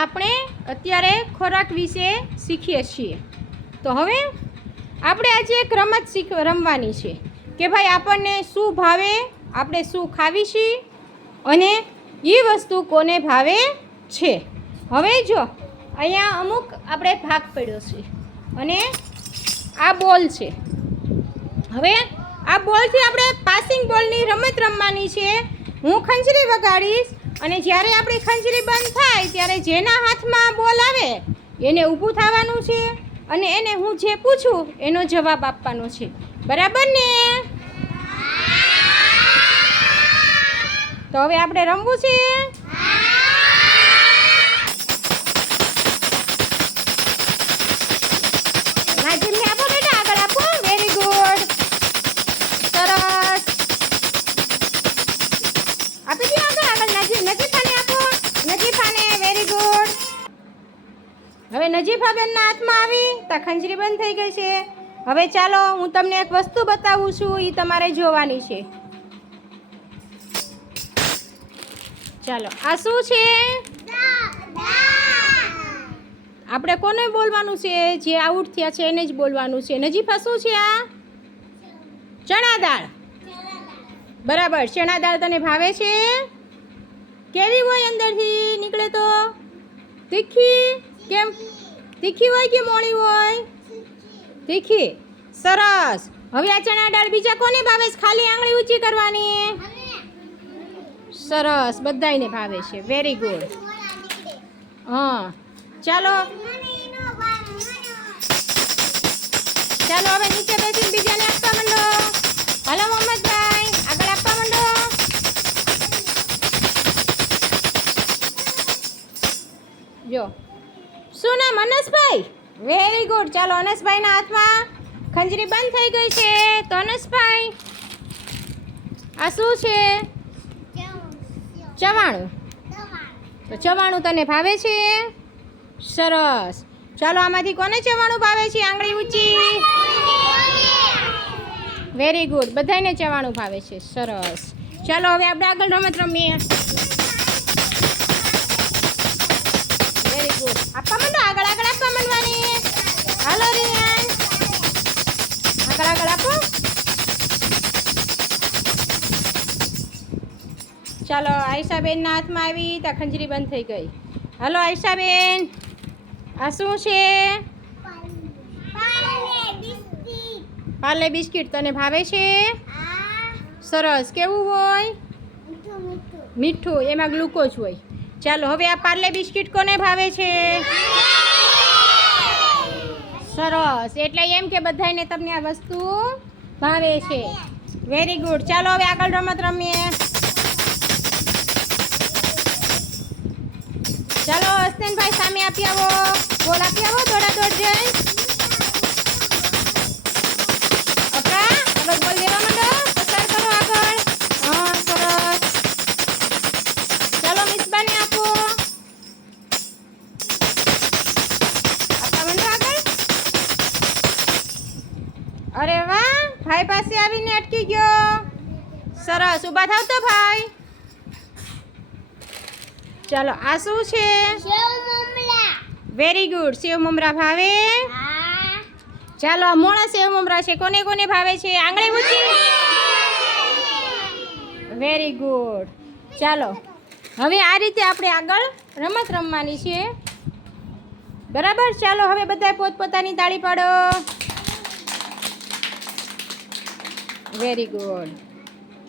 આપણે અત્યારે ખોરાક વિશે શીખીએ છીએ. તો હવે આપણે આજે એક રમત રમવાની છે કે ભાઈ આપણને શું ભાવે, આપણે શું ખાવી છીએ અને એ વસ્તુ કોને ભાવે છે. હવે જો અહીંયા અમુક આપણે ભાગ પડ્યો છે અને આ બોલ છે. હવે આ બોલથી આપણે પાસિંગ બોલની રમત રમવાની છે. હું ખંજરી વગાડીશ અને જ્યારે આપણી ખંજરી બંધ થાય ત્યારે જેના હાથમાં બોલ આવે એને ઊભું થવાનું છે અને એને હું જે પૂછું એનો જવાબ આપવાનો છે. બરાબર ને? તો હવે આપણે રમવું છે. નાજીમને આપો બેટા, આગળ આપો. વેરી ગુડ, સરસ. આપી દો આગળ. નજીફાને આપો. નજીફાને. Very good. હવે નજીફાબેનના હાથમાં આવી તો ખંજરી બંધ થઈ ગઈ છે. હવે ચાલો હું તમને એક વસ્તુ બતાવું છું, એ તમારે જોવાની છે. ચાલો, આ શું છે? આપણે કોને બોલવાનું છે? જે આઉટ થયા છે એને જ બોલવાનું છે. નજીફા શું છે આ? ચણા દાળ. બરાબર. ચણા દાળ તને ભાવે છે? કેવી હોય અંદરથી નીકળે તો? તીખી? કેમ તીખી હોય કે મોળી હોય? તીખી. સરસ. હવે આ ચણા દાળ બીજા કોને ભાવે છે? ખાલી આંગળી ઊંચી કરવાની. સરસ, બધાયને ભાવે છે. Very good. હા, ચાલો ચાલો હવે નીચે બેસીને બીજાને આપવા માંડો. હલો મોહમ્મદભાઈ, આગળ આપવા માંડો. જો શું નામ? અનસભાઈ. Very good. ચાલો અનસભાઈના હાથમાં ખંજરી બંધ થઈ ગઈ છે. તો અનસભાઈ, આ શું છે? ચવાણું. તો ચવાણું તને ભાવે છે? સરસ. ચાલો આમાંથી કોને ચવાણું ભાવે છે? આંગળી ઊંચી. Very good. બધાને ચવાણું ભાવે છે. સરસ. ચાલો હવે આપણે આગળ રમત રમીએ. Very good. આપવા માંડો. આગળ આપવા માંડવાની. હાલો રિયાન, આગળ આપો. ચાલો આયશાબેનના હાથમાં આવી તો ખંજરી બંધ થઈ ગઈ. હલો આયશાબેન, આ શું છે? પાર્લે બિસ્કિટ. તને ભાવે છે? સરસ. કેવું હોય? મીઠું. એમાં ગ્લુકોઝ હોય. ચાલો હવે આ પાર્લે બિસ્કિટ કોને ભાવે છે? સરસ. એટલે એમ કે બધાને તમને આ વસ્તુ ભાવે છે. Very good. ચાલો હવે આગળ રમત રમીએ. ચાલો હસનભાઈ સામે આપી આવો. બોલ આપી આવો. દોડા દોડ જઈ અપરા આગળ બોલ દેવા માંડો. પસાર કરો આગળ. હા, સરસ. ચાલો મિસબાને આપો. આપવા માંડો આગળ. અરે વાહ, ભાઈ પાસે આવીને અટકી ગયો. સરસ. ઊભા થાવ તો ભાઈ. ચાલો આ શું છે? Very good. સેવ મમરા ભાવે? ચાલો આ મોળા સેવ મમરા છે. કોને કોને ભાવે છે? આંગળી ઊંચી. Very good. ચાલો હવે આ રીતે આપણે આગળ રમત રમવાની છે. બરાબર. ચાલો હવે બધા પોતપોતાની તાળી પાડો. Very good.